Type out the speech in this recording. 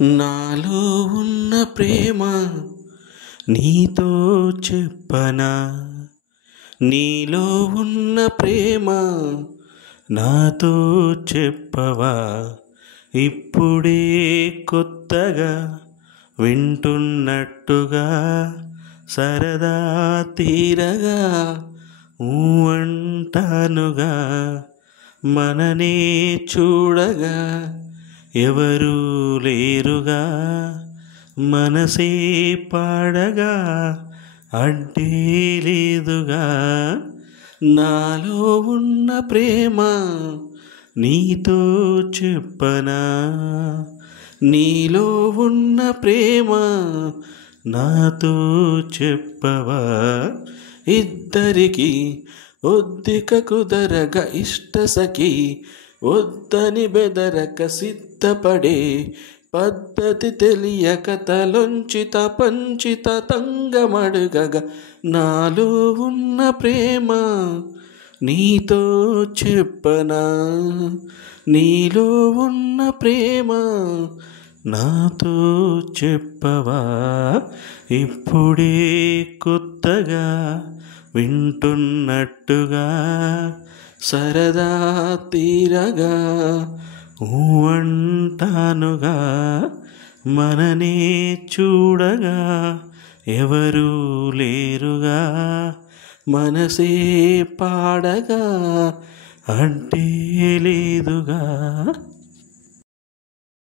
నాలో ఉన్న ప్రేమ నీతో చెప్పనా, నీలో ఉన్న ప్రేమ నాతో చెప్పవా. ఇప్పుడే కొత్తగా వింటున్నట్టుగా సరదా తీరగా అంటానుగా. మననే చూడగా ఎవరూ లేరుగా, మనసే పాడగా అడ్డే లేదుగా. నాలో ఉన్న ప్రేమ నీతో చెప్పనా, నీలో ఉన్న ప్రేమ నాతో చెప్పవా. ఇద్దరికి ఒద్దిక కుదరగ ఇష్ట సఖి, వద్దని బెదరక సిద్ధపడే పద్ధతి తెలియక తలొంచిత పంచిత తంగమడుగగా. నాలో ఉన్న ప్రేమ నీతో చెప్పనా, నీలో ఉన్న ప్రేమ నాతో చెప్పవా. ఇప్పుడే కొత్తగా వింటున్నట్టుగా సరదా తీరగా అంటానుగా. మననే చూడగా ఎవరూ లేరుగా, మనసే పాడగా అడ్డే లేదుగా.